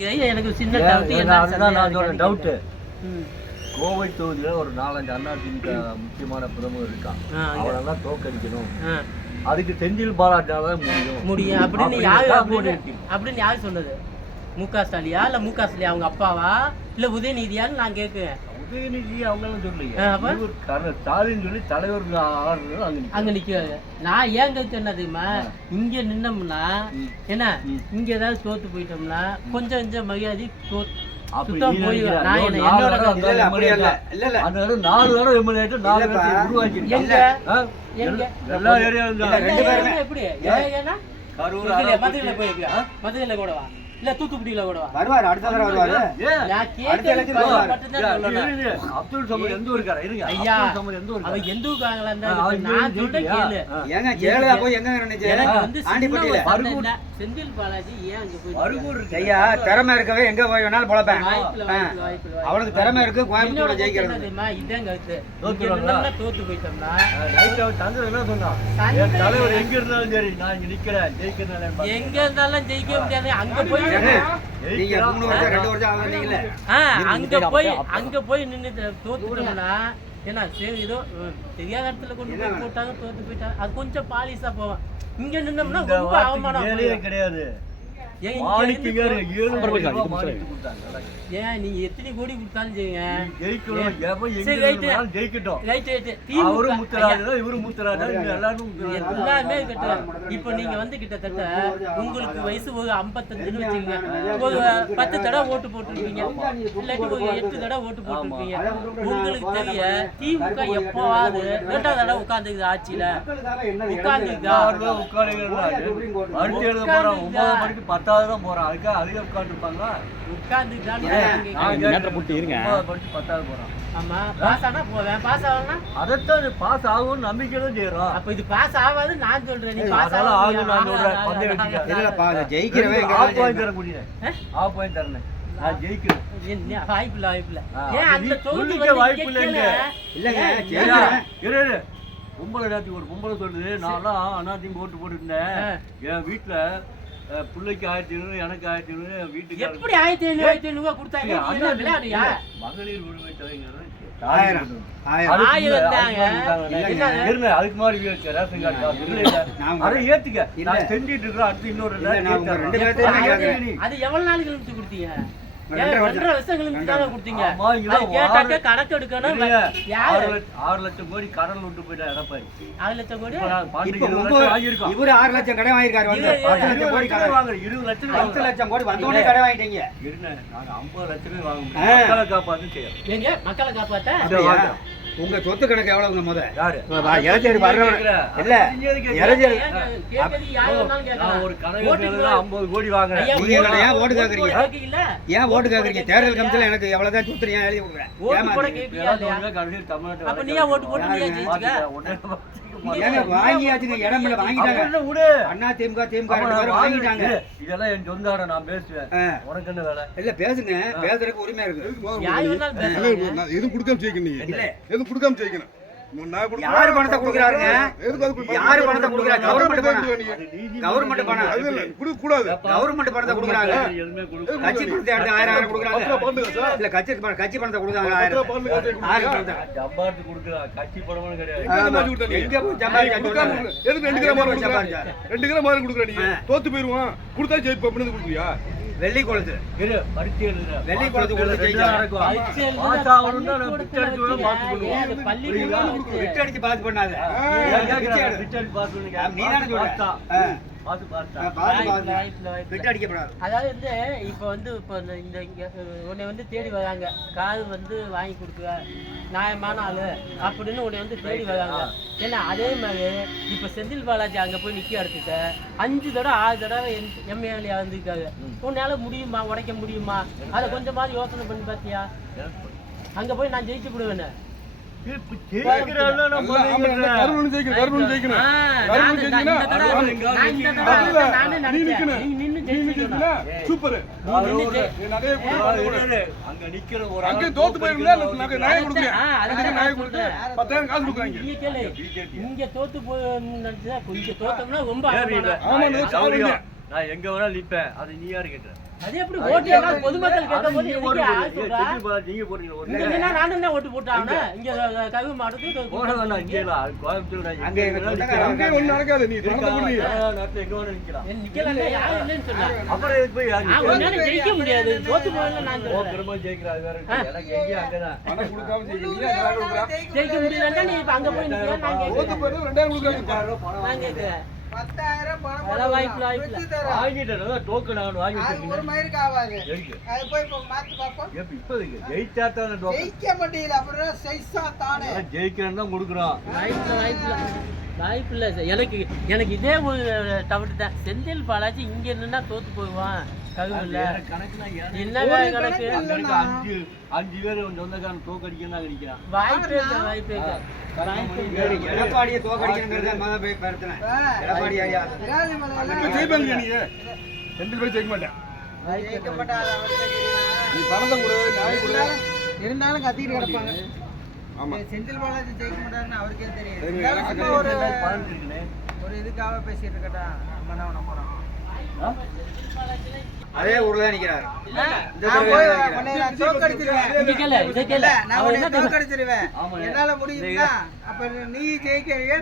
எனக்கு சின்ன டவுட் கோவை தொகுதியில ஒரு 4-5 அதிமுக முக்கியமான பிரமுகர் இருக்கான். அவரெல்லாம் தோக்கடிக்கணும், அதுக்கு செந்தில் பாலாஜியால முடியும் அப்படின்னு யாரு சொன்னது? முக ஸ்டாலியா இல்ல முக ஸ்டாலியா அவங்க அப்பாவா இல்ல உதயநிதியான்னு நான் கேட்குறேன். உதயநிதி அவங்களும் சொல்லலையே, ஸ்டாலின் சொல்லி தலைவர் அங்க நிக்கிறாங்க. நான் ஏன் கருத்து என்ன தெரியுமா, இங்க நின்னோம்னா என்ன, இங்க ஏதாவது தோத்து போயிட்டோம்னா கொஞ்சம் கொஞ்சம் மரியாதை சுத்தம் போயிடும். நான் என்னோட மதுரையில கூடவா இல்ல தூத்துக்குடியில கூடவா வருவாரு, அடுத்த தடவை வருவாரு. அப்துல் சமர் எந்த ஊருக்காரா? இருங்க ஐயா, அவன் எந்த ஊருக்காரங்களா இருந்தா நான் சொல்றேன் கேளு. ஏங்க கேளுடா, போய் எங்க நினைச்சே? ஆண்டிப்பட்டியில பருகூர் செந்தில் பாலாஜி ஏன் அங்க போய் பருகூர் ஐயா திறமை இருக்கவே எங்க போய் வேணாலும் பொழப்பேன். அவனுக்கு திறமை இருக்கு, கோயம்புத்தூர்ல ஜெயிக்கிறது. இதான் கருத்து. தோத்து போயிட்டோம்னா சந்திரன் என்ன சொன்னான், என் தலைவர் எங்க இருந்தாலும் சரி நான் இங்க நிக்கிறேன், ஜெயிக்கிறேன். எங்க இருந்தாலும் ஜெயிக்க முடியாது. அங்க போய் நீங்க 3 வருஷம் 2 வருஷம் ஆகுறீங்களே, அங்க போய் நின்று தோத்துட்டோம்னா ஏன்னா சரி ஏதோ தெரியாத இடத்துல கொண்டு போய் போட்டாங்க, தோத்து போயிட்டாங்க, அது கொஞ்சம் பாலிசா போவோம். இங்க நின்னோம்னா ரொம்ப அவமானம் கிடையாது. ஏன் நீங்க எத்தனை கோடி கொடுத்தாலும் எல்லாமே கட்டுவாங்க. இப்ப நீங்க வந்து கிட்டத்தட்ட உங்களுக்கு வயசு ஒரு 55 வச்சுக்கீங்க, ஒரு 10 தடவை ஓட்டு போட்டுருப்பீங்க, இல்லாட்டி ஒரு 8 தடவை ஓட்டு போட்டுருப்பீங்க. உங்களுக்கு தெரிய திமுக எப்பவாது 2வது தடவை உட்கார்ந்துக்குது ஆட்சியில உட்கார்ந்துக்குதா? போறான், அதுக்காக அதிக உட்காந்துருப்பாங்க. அதைத்தான் பாஸ் ஆகும் நம்பிக்கையில செய்யறோம். அப்ப இது பாஸ் ஆகாது நான் சொல்றேன். நீ பாஸ் வாய்ப்பில்லை. ஏன் அந்த தொகுதிக்கு வாய்ப்பில்லை? பொம்பளை நேரத்துக்கு ஒரு பொம்பளை சொல்லுது, நான்லாம் அதிமுக ஓட்டு போட்டுருந்தேன், என் வீட்டுல பிள்ளைக்கு 1500, எனக்கு 1500, வீட்டுக்கு எப்படி 1500 கொடுத்தாங்க? மகளிர் உரிமை தொகைங்கிறது அதுக்கு மாதிரி ரேஷன் கார்டு அதை ஏத்துக்க நான் செஞ்சிட்டு இருக்கிறோம். அடுத்து இன்னொரு அது எவ்வளவு நாள் கழிச்சு கொடுத்தீங்க? 2.5 வருஷம் கழிச்சு கொடுத்தீங்க. கணக்கு எடுக்கணும். 6 லட்சம் கோடி கடல் விட்டு போயிட்டா எடப்பாடி. 6 லட்சம் கோடி இவரு 6 லட்சம் கடை வாங்கிருக்காரு. 10 லட்சம் கோடி வந்தோடனே கடை வாங்கிட்டீங்க. நாங்க 50 லட்சம் வாங்க மக்களை காப்பாத்து செய்யறோம். மக்களை காப்பாத்த உங்க சொத்து கணக்கு எவ்வளவுங்க? முத யாரு இளைஞர் வர்றவங்க இல்ல, இளைஞர் ஒரு கணக்கு 50 கோடி வாங்குறேன். ஏன் ஓட்டு கேக்குறீங்க? ஏன் ஓட்டு கேக்குறீங்க? தேர்தல் கமிஷன்ல எனக்கு எவ்வளவுதான் சொத்து எழுதி கொடுக்குறேன். வாங்கியாச்சுங்க, இடம் இல்ல வாங்கிட்டாங்க. அண்ணா திமுக வாங்கிட்டாங்க. இதெல்லாம் என் சொந்த இடம், நான் பேசுவேன். உனக்கு என்ன வேலை? இல்ல பேசுங்க, பேசுறதுக்கு உரிமை இருக்கு. எதுவும் கொடுக்காம ஜெயிக்கணும், எதுவும் கொடுக்காம ஜெயிக்கணும். யாரு பணத்தை கொடுக்குறாருங்க? யாரு பணத்தை கொடுக்குறாரு? கவர்மெண்ட் பணம் கொடுக்க கூடாது. கவர்மெண்ட் பணத்தை கொடுக்குறாங்க. கட்சி பணத்தை எடுத்து 1000 கொடுக்குறாங்க. இல்ல கட்சி பணத்தை கொடுக்குறாங்க. 1000 ஜம்பார்த்து கொடுக்குறாங்க. கட்சி பணமும் கிடையாது. எங்க போய் ஜம்பார்த்து? எதுக்கு 2 கிராம் கொடுக்குற? நீ தோத்து போயிருவான், கொடுத்தா ஜெயிப்பா அப்படின்னு கொடுக்குறியா? வெள்ளி குளத்து வெள்ளி குளத்து விட்டு அடிச்சு பாஸ் பண்ணாத. அதாவது வந்து இப்ப வந்து இந்த உன்னை வந்து தேடி வராங்க, காது வந்து வாங்கி கொடுக்குற நியாயமான ஆளு அப்படின்னு உன்னை வந்து தேடி வராங்க. ஏன்னா அதே மாதிரி இப்ப செந்தில் பாலாஜி அங்க போய் நிக்க எடுத்துக்க 5 தடவை 6 தடவை எம்எல்ஏ வந்திருக்காரு. உன்னால முடியுமா, உடைக்க முடியுமா? அதை கொஞ்சமாவது யோசனை பண்ணி பாத்தியா? அங்க போய் நான் ஜெயிச்சு விடுவேன்னு நான் எங்க வேணா நிப்பேன். அது நீ யாரு கேட்ட? அது எப்படி ஓட்டு எல்லாம் பொதுமக்கள் கேட்கும்போது நீங்க எதுக்கு ஆள் போடுறீங்க. சொல்றா? செந்தில் பாலாஜி நீங்க போடுறீங்க. ஒரு இங்க நின்னா நானும் தான் ஓட்டு போட்டாகணும். இங்க கவி மாவட்டத்துக்கு போட வேண்டாம். இங்கே இல்ல. கோயம்புத்தூர் நான் அங்கே இங்கே எங்க நிக்கிறேன். அங்கே ஒண்ணும் நடக்காது நீ பணத்தை கொடு நீ. நாட்டுல எங்க வேணா நிக்கலாம். நிக்கலன்னா யாரும் இல்லைன்னு சொன்னா. அப்புறம் இதுக்கு போய் யாரு நிக்கிறா? உன்னால ஜெயிக்க முடியாது. தோத்து போகல நான் சொல்றேன். போக்குறமா ஜெயிக்கிறாரு வேற இருக்கு. எனக்கு எங்கேயும் அங்கதான். பணம் கொடுக்காம செய்யறீங்க யாரா கொடுக்குறா? ஜெயிக்க முடியலன்னா நீ இப்ப அங்க போய் நிக்கிற நான் தோத்து கேக்குறேன். போயிடும் 2000 கொடுக்குறாங்க. 10,000 பணம் நான் கேக்குறேன். 10,000 பணம் அதெல்லாம் வாய்ப்பு இல்ல. வாங்கிட்டேன். டோக்கன் நான் வாங்கி அது ஒரு வச்சிருக்கேன். மயிருக்கு ஆகாது. எதுக்கு? அது போய் இப்ப மாத்தி பார்ப்போம். இப்ப ஜெயிச்சா தான் டோக்கன். ஜெயிக்க மாட்டீங்களா? அப்புறம் சைஸா தானே. ஜெயிக்கிறேன்னு தான் கொடுக்குறோம். வாய்ப்பு இல்ல சார். எனக்கு இதே ஒரு டவுட் தான். செந்தில் பாலாஜி இங்க நின்னா தோத்து போயிடுவான். கவில்ல என்ன கணக்கு? அஞ்சு பேர் சொந்தக்காரன் தோக்கடிக்கணும் நினைக்கிறான். வாய்ப்பே இல்ல. எடப்பாடியை தோக்கடிக்கணுங்கிறது மொதல் போய் பிரச்சனை. எடப்பாடி ஐயா இப்ப ஜெயிப்பாங்க நீங்க. செந்தில் போய் ஜெயிக்க மாட்டேன். ஜெயிக்க மாட்டாரு. அவர்கிட்ட கேட்டீங்கன்னா, நீ பணத்தை கொடு, நியாயம் கொடு. இருந்தாலும் கத்திட்டு கிடப்பாங்க. ஆமா. செந்தில் பாலாஜி ஜெயிக்க மாட்டாருன்னு அவருக்கே தெரியும். தெரியும். இருந்தாலும் சும்மா பணம் இருக்குண்ணே. ஒரு இதுக்காக பேசிட்டு இருக்கட்டா. நம்ம என்ன பண்ண போறோம்? அதே ஊர்ல தான் நிக்கிறாரு. நான் போய் உன்னை நான் தோக்கடிச்சிருவேன். இங்க கேளு, இதை கேளு. நான் அவன் உன்னை என்ன தெரியுமா? தோக்கடிச்சிருவேன். ஆமா. என்னால முடியும்னா அப்ப நீ ஜெயிக்கிறியா?